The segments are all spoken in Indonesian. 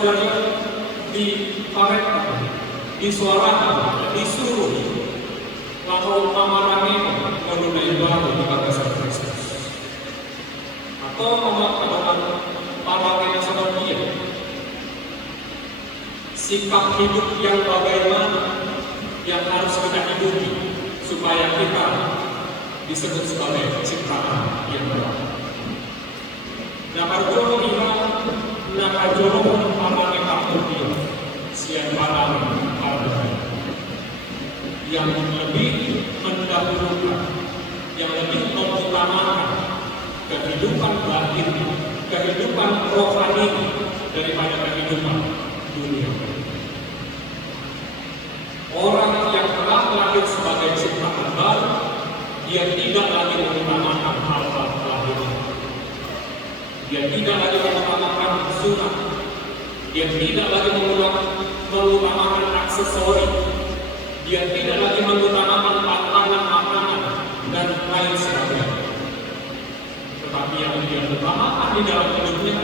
saudara diparetkan, disuarakan, disuruh lalu pamarane mengenai baru di bagasan Kristus atau mengatakan pamarane sebagai sikap hidup yang bagaimana yang harus kita hidupi supaya kita disebut sebagai ciptaan yang baru. Nakajolo ina, nakajolo pamarane kapurdia, sian pamarane yang lebih mendahulukan, yang lebih mengutamakan kehidupan batin, kehidupan rohani daripada kehidupan dunia. Orang yang telah lahir sebagai ciptaan baru, dia tidak lagi mengutamakan hal-hal kelahiran. Dia tidak lagi mengutamakan sunat. Dia tidak lagi mengutamakan aksesori. Dia tidak lagi mengutamakan makanan dan lain sebagainya. Tetapi yang dia utamakan di dalam hidupnya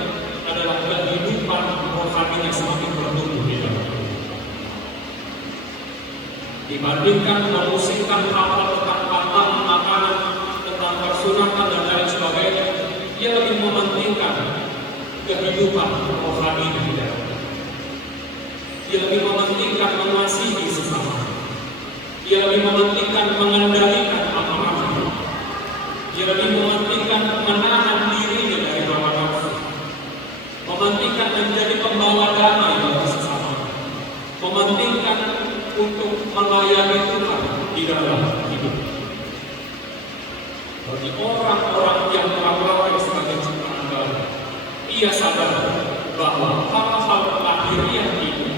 adalah kehidupan rohaninya semakin bertumbuh di dalam hidupnya. Dibandingkan memusingkan hal-hal tentang makanan, tentang persunatan dan lain sebagainya, dia lebih mementingkan kehidupan rohani di dalam. Dia lebih mementingkan mengasihi sesama. Dia lebih mementingkan mengendalikan amarah. Dia lebih mementingkan menahan dirinya dari hawa nafsu. Mementingkan menjadi pembawa damai bagi sesama. Mementingkan untuk melayani Tuhan di dalam hidup. Bagi orang-orang yang telah lahir sebagai ciptaan baru, ia sadar bahwa hal-hal lahiriah itu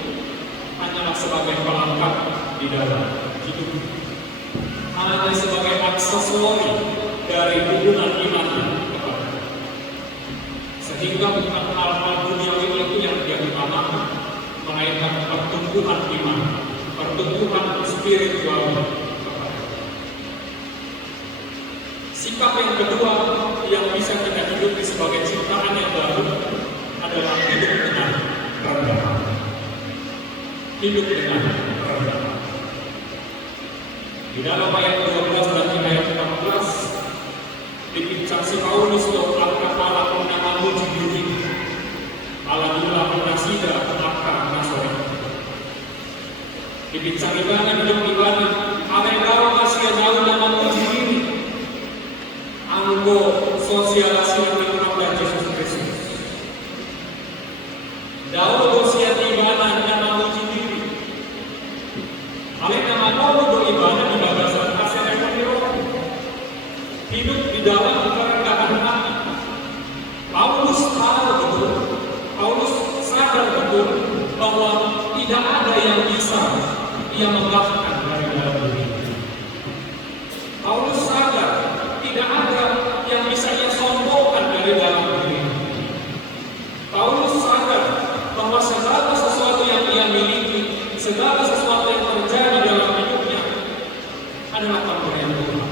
hanyalah sebagai pelengkap di dalam hidup, hanya sebagai aksesori dari hubungan imannya kepada Tuhan. Sehingga bukan hal-hal duniawi itu yang dia utamakan, melainkan pertumbuhan iman, pertumbuhan spiritual kepada Tuhan. Sikap yang kedua yang bisa kita hidupi sebagai ciptaan yang baru adalah hidup dengan rendah hati. Hidup dengan rendah hati. Di dalam ayat 12 dan ayat 14 dibincang si Paulus doa Allah menamamu diri Allah nasida akan nasori. Dibincang ibadah hidup ibadah ada yang tahu masih jauh namamu diri anggo sosialisasi yang dikurangkan Yesus Kristus. Daud usia ibadah namamu diri alih namamu do ibadah hidup di dalam kerendahan hati. Paulus tahu betul, Paulus sadar betul bahwa tidak ada yang bisa ia mengalahkan dari dalam diri. Paulus sadar tidak ada yang bisa ia sombongkan dari dalam diri. Paulus sadar bahwa segala sesuatu yang ia miliki, segala sesuatu yang terjadi dalam hidupnya adalah pemberian Tuhan.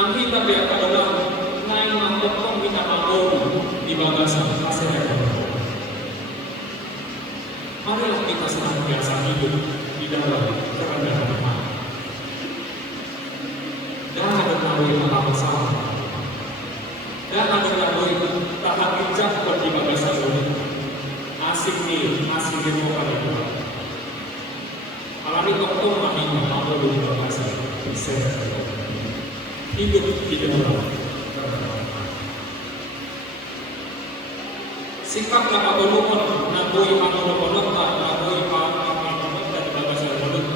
Nanti tapi adalah naik mantap kita mau di bagasan hasil ekonomi. Marilah kita senantiasa hidup di dalam kerendahan hati. Jangan mengetahui hal bersama. Jangan mengetahui tahap bijak di bagasan ini. Asik demokrat itu. Kalau ini kau makin mau di bagasan, bisa. Hidup di dalam sikap nakapulupon nabui pangulupon nabui pangulupon dan bagasan mulut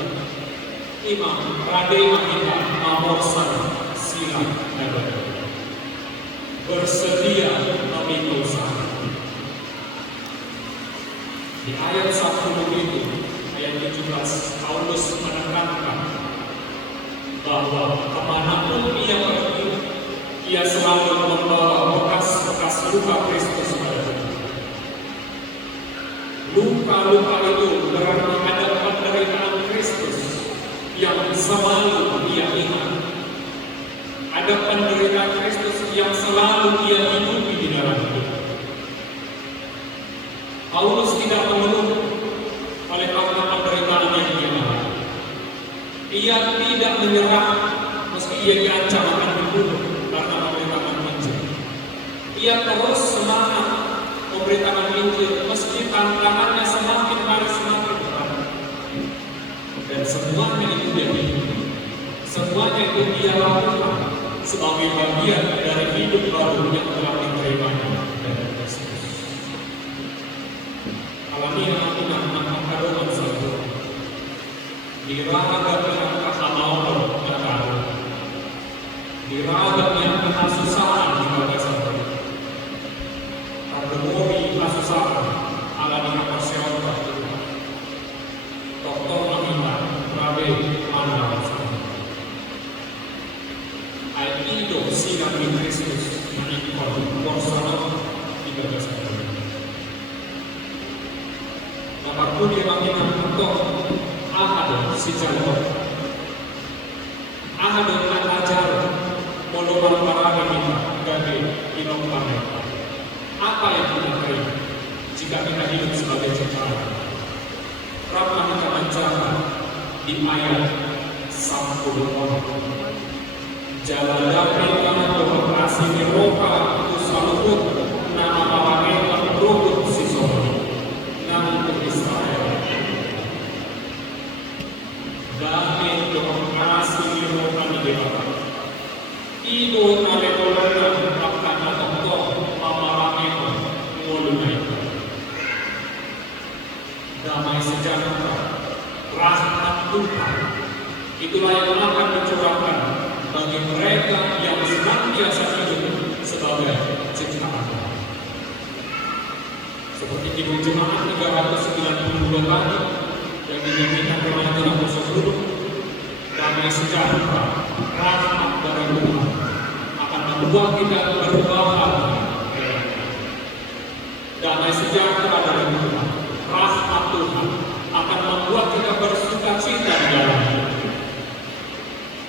imam radai mahita mamorsan sila negara bersedia memikul sana. Di ayat 10 itu ayat 17 Paulus menekankan bahwa kemanapun ia pergi, ia selalu membawa bekas-bekas luka Kristus pada diri. Luka-luka itu berarti ada penderitaan Kristus yang selalu ia ingat. Ada penderitaan Kristus yang selalu ia hidupi di dalam hidup. ia diancam akan dibunuh karena memberitakan Injil. Ia terus semangat memberitakan Injil meski tantangannya semakin hari semakin berat. Dan semuanya itu dia hidup. Semuanya itu dia lakukan sebagai bagian dari hidup baru yang telah diterimanya dari Kristus. Alamiah aku nak karuan satu. Diragam yang kehamauan dan karuan. Diragam yang kesusahan di bawah satu. Tergemuri kesusahan alamiah persiapan. Doktor meminta Rabe mana satu. Aikido silang di Kristus menikmati korsana di bawah satu. Apapun dia mengingat untuk ahad sejarah, ahad dengan ajar, moloban para kita dari inovasi. Apa yang kita terima jika kita hidup sebagai ciptaan? Berapa kita mencatat di ayat 10. Jalan damai karena demokrasi Eropa itu selalu nama pakai produk siswa. Untuk Israel dami demokrasi Eropa di Eropa ibu nalekolan akan atau pamarangin mulai damai sejahtera rahmat Tuhan itulah yang akan dicurahkan bagi mereka yang senantiasa hidup sebagai ciptaan. Seperti ibu jemaat 392 tadi yang dinyanyikan oleh tersebut, damai sejahtera, rahmat dari Tuhan akan membuat kita berbahagia. Damai sejahtera dari Tuhan, rahmat Tuhan akan membuat kita bersuka cita di dalamnya.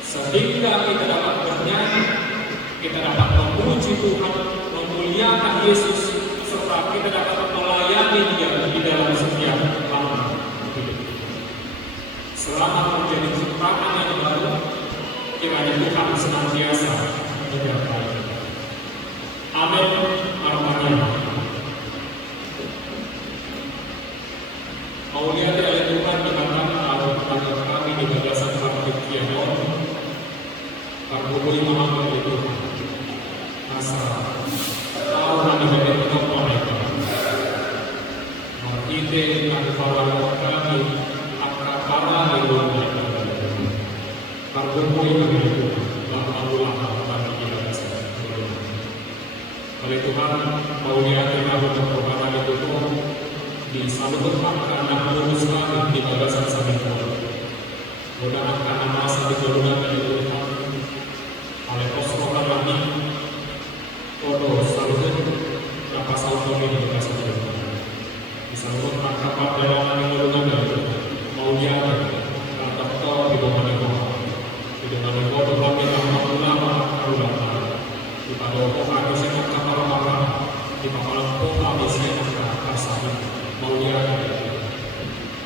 Sehingga kita dapat bernyanyi, kita dapat memuji Tuhan, memuliakan Yesus, serta kita dapat melayani Dia di dalam setiap langkah hidup. Selamat menjadi ciptaan yang baru, kiranya Tuhan senantiasa menyertai. Amin. Amin. Mau lihat ayat Tuhan dikatakan kepada kami di bagasan praktik Kianon, karena boleh memahami itu asal tahu kami dari kenapa mereka kita akan para kami akan para di rumah karena boleh begitu bahwa Allah akan kita kasih oleh Tuhan mau lihat kenapa kepada itu di saluran anak lulus kami di bagasan sampai mudah-mudahan karena masa di golongan dari Tuhan oleh kosongan lagi kodo saluran dapat saluran ini dikasih Tuhan di saluran angkapan dalam golongan dari mau lihat kata kau di bawah di dalam kodo kami nama ulama di pada pokok di sana kapal marah di kepala pokok di sana kasar mau lihat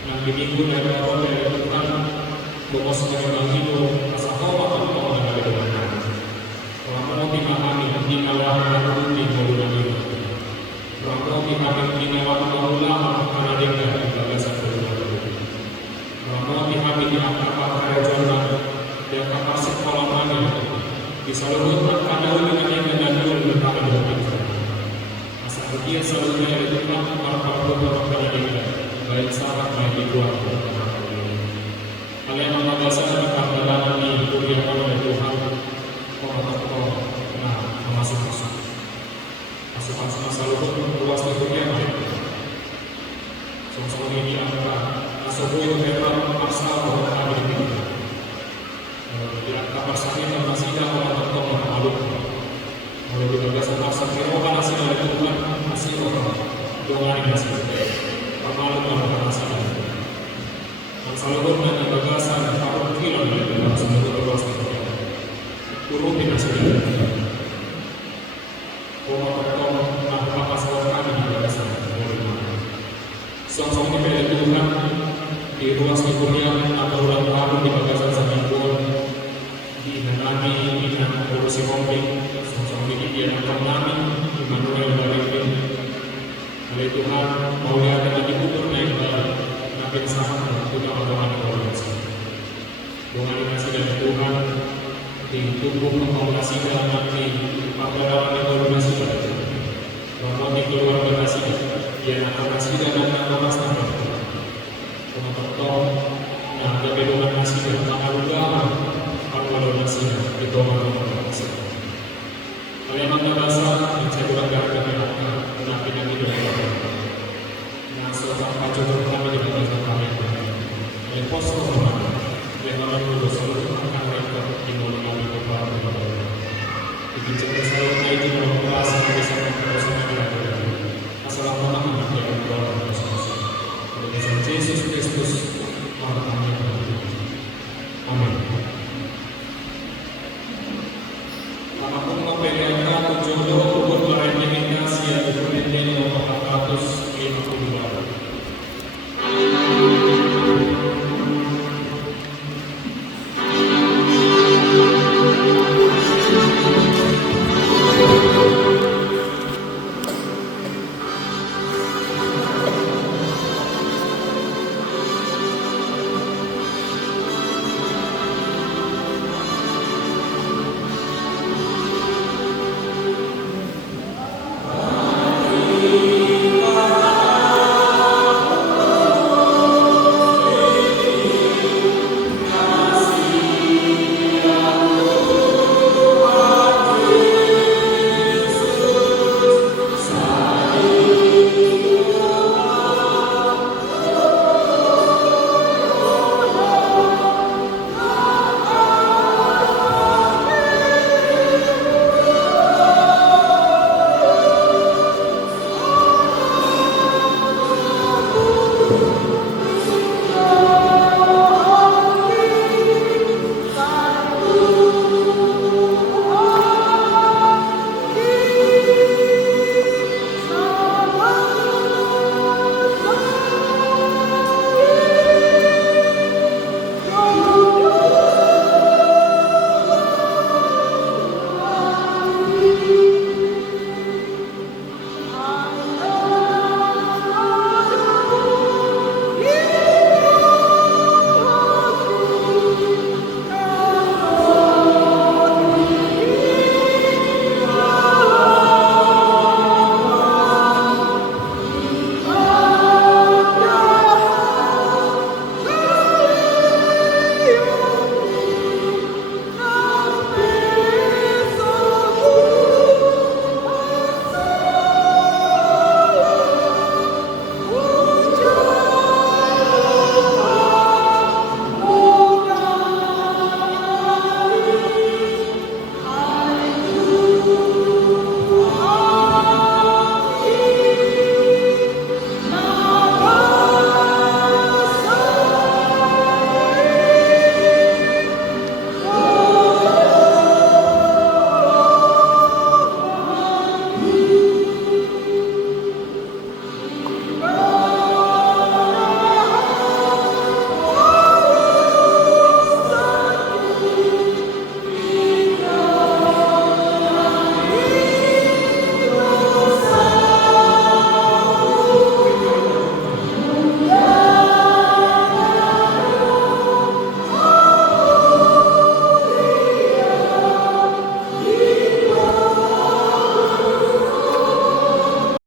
yang diminggu dari awal dari Tuhan bahwa sebagai bagian asal kau akan kau dari Tuhan kalau mau dimahami di kalangan orang di golongan ini kalau mau dimahami di kalangan ulama karena dia tidak di bagasan golongan ini kalau mau dimahami di akar kerajaan dan akar sekolah mana di saluran ada dengan yang menandul bertahan dengan asal dia selalu dari Tuhan para dia baik sahabat baik di luar kalian mengabasan perkara ini kuliah oleh Tuhan orang-orang masuk saluran luas dunia sama-sama ini antara asal-usul memang asal bahwa kami di antara pasangnya masih ada orang-orang malu oleh dibagasan asal Eropa asal dari Tuhan masih orang doa ini masih pemalu-malu asal saluran dan bagasan taruh kilo dari dalam seluruh luas dunia turun di nasional orang-orang apa salah kami di bagasan sama-sama ini Tuhan di ruas dunia atau ulang tahun di bagasan Samingguan di Inalami ina urusi mobil, sosok ini dia akan nami, Immanuel Balikin. Oleh Tuhan, mau lihat lagi putur naik balik, nabi sama kita adonan koordinasi. Dengan kasih dari Tuhan, di tubuh koordinasi dalam nanti, pahlawan koordinasi dari Tuhan. Di keluarga kasih, dia akan kasih dan akan memastikan. Teman-teman, nah jadi dengan kasih dan agama. Kalau nasi itu orang nasi. Kalau yang bahasa yang saya kurang garap tapi nanti juga nah seorang pacu terutama di bahasa kami oleh pos orang yang orang dulu selalu akan mereka di mulai kami kepada itu cerita saya itu